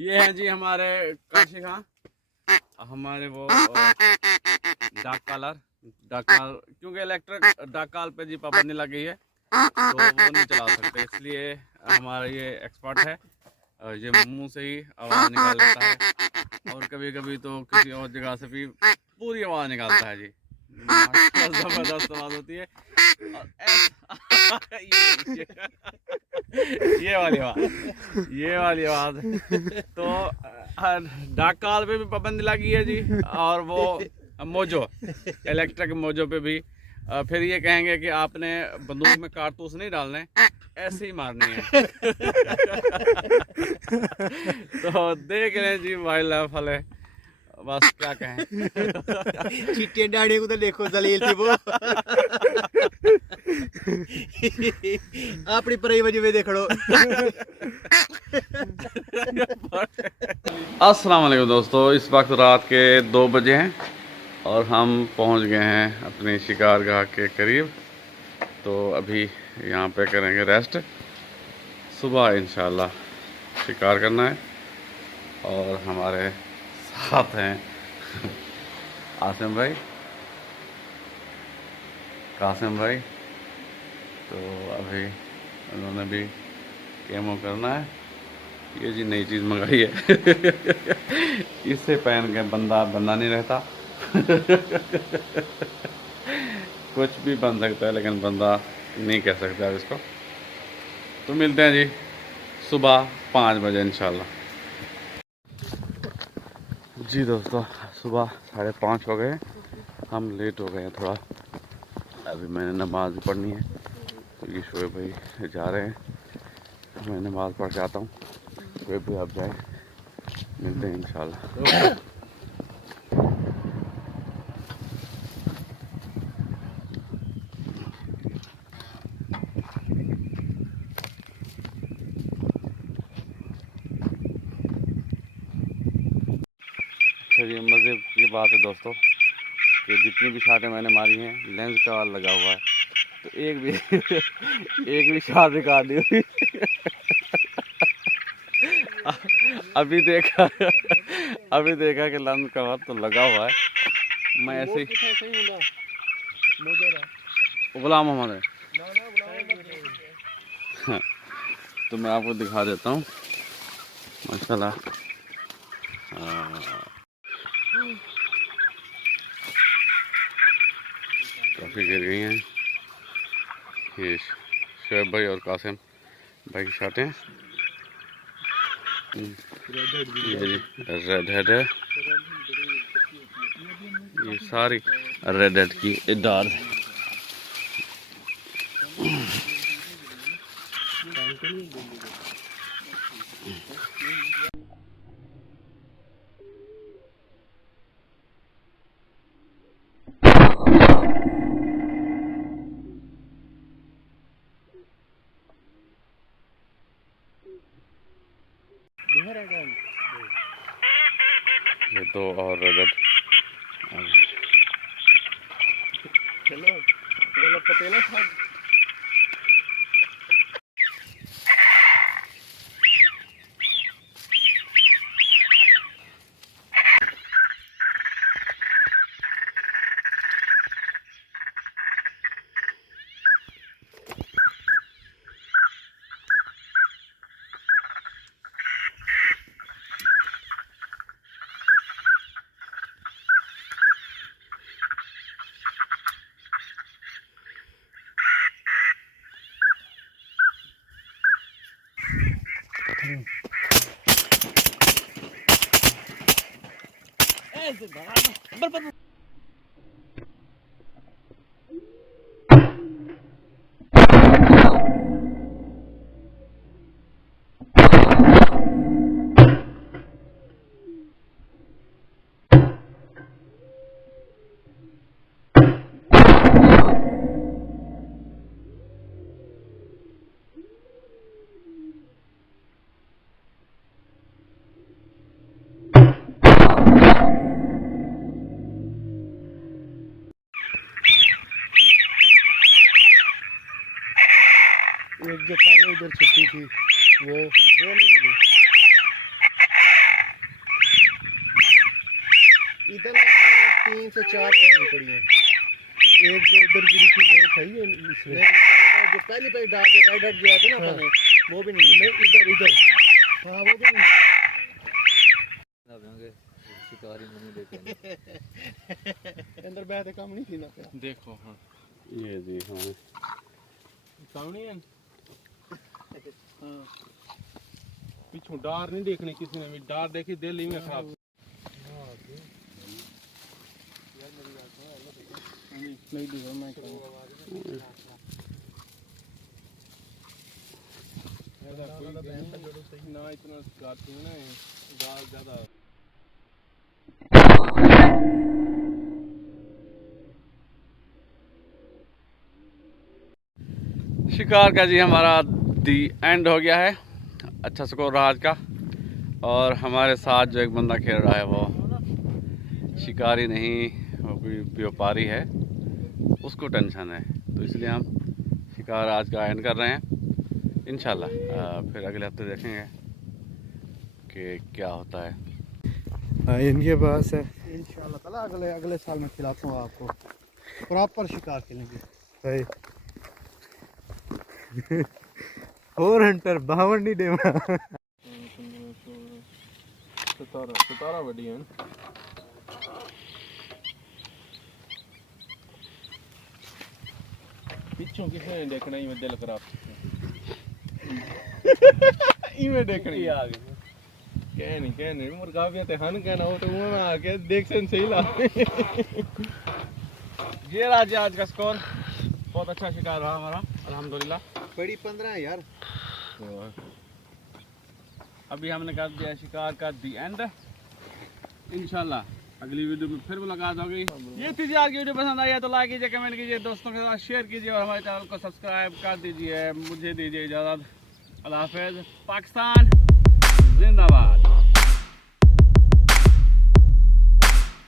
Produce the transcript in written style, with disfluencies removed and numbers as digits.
ये हैं जी हमारे काशी खां, हमारे वो डाक काल, क्योंकि इलेक्ट्रिक डाक काल पे जी पाबंदी लग गई है तो वो नहीं चला सकते, इसलिए हमारा ये एक्सपर्ट है। ये मुंह से ही आवाज़ निकाल लेता है और कभी कभी तो किसी और जगह से भी पूरी आवाज़ निकालता है जी। जबरदस्त आवाज़ होती है। और ये वाली आवाज़ तो डाक काल पे भी पाबंदी लगी है जी। और वो मोजो, इलेक्ट्रिक मोजो पे भी फिर ये कहेंगे कि आपने बंदूक में कारतूस नहीं डालने, ऐसे ही मारनी है। तो देख लें जी वाइल्ड लाइफ वाले, बस क्या कहें। चिट्टे डाड़े को तो देखो जलील थी वो। अपनी पराई वजह में देखो। अस्सलाम वालेकुम दोस्तों, इस वक्त रात के 2 बजे हैं और हम पहुंच गए हैं अपनी शिकारगाह के करीब। तो अभी यहाँ पे करेंगे रेस्ट, सुबह इंशाल्लाह शिकार करना है। और हमारे साथ हैं आसिम भाई, कासिम भाई। तो अभी उन्होंने भी केमो करना है। ये जी नई चीज़ मंगाई है। इससे पहन के बंदा नहीं रहता। कुछ भी बन सकता है लेकिन बंदा नहीं कह सकते आप इसको। तो मिलते हैं जी सुबह 5 बजे इंशाल्लाह। जी दोस्तों, सुबह 5:30 हो गए, हम लेट हो गए हैं थोड़ा। अभी मैंने नमाज़ पढ़नी है तो ये शोएब भाई जा रहे हैं, मैं नमाज़ पढ़ के आता हूँ। शोएब भाई आप जाए, मिलते हैं इंशाल्लाह। ये मज़े की बात है दोस्तों कि जितनी भी शाटें मैंने मारी हैं लेंस का लगा हुआ है, तो एक भी शाट रिकॉर्ड नहीं हुई। अभी देखा कि लेंस का तो लगा हुआ है। मैं ऐसे गुलाम मोहम्मद है। तो मैं आपको दिखा देता हूँ माशाल्लाह। काफ़ी गिर गई हैं। ये शोएब भाई और कासिम भाई की शाटें। ये रेड हेड है, ये सारी रेड हेड की डार। ये 2 और रेड हेड। चलो पतेला था। एक जो पहले इधर छुट्टी थी वो नहीं मिली। इधर 3 से 4 गिरी पड़ी है। एक जो उधर गिरी थी वो सही है इसमें। जो पहली डाल के राइट हट गया था ना अपने, वो भी नहीं इधर हाँ वो भी नहीं शिकारी नहीं देखे अंदर बैठे काम नहीं थी ना देखो। हाँ ये जी हाँ सामने है। हाँ पीछू डार नहीं देखने किसी ने भी, डार देखी दिल ही में खराब। नहीं दिखा मैं ना इतना काटती है ना गाल ज्यादा। शिकार का जी हमारा दी एंड हो गया है। अच्छा स्कोर रहा आज का। और हमारे साथ जो एक बंदा खेल रहा है वो शिकारी नहीं, वो कोई व्यापारी है, उसको टेंशन है, तो इसलिए हम शिकार आज का एंड कर रहे हैं। इंशाल्लाह फिर अगले हफ्ते देखेंगे कि क्या होता है। हाँ इनके पास है इंशाल्लाह ताला अगले साल मैं खिलाता हूँ आपको, प्रॉपर शिकार खेलेंगे भाई। और हंटर 52 नहीं देवा। सतारा बड़ी है पिछों किसी ने देखना ही दिल खराब इवें देखनी आ गई कहनी मुर्गा भी ते हन कहना हो तो मुंह में आके देख से सही ला। ये राज आज का स्कोर बहुत अच्छा शिकार रहा हमारा अल्हम्दुलिल्लाह। बड़ी 15 है यार। अभी हमने कर दिया शिकार का दी एंड। इंशाल्लाह अगली वीडियो में फिर मुलाकात होगी। ये थी आज की वीडियो, पसंद आई है तो लाइक कीजिए, कमेंट कीजिए, दोस्तों के साथ शेयर कीजिए और हमारे चैनल को सब्सक्राइब कर दीजिए। मुझे दीजिए इजाज़त। अल्लाह हाफ़िज़। पाकिस्तान जिंदाबाद।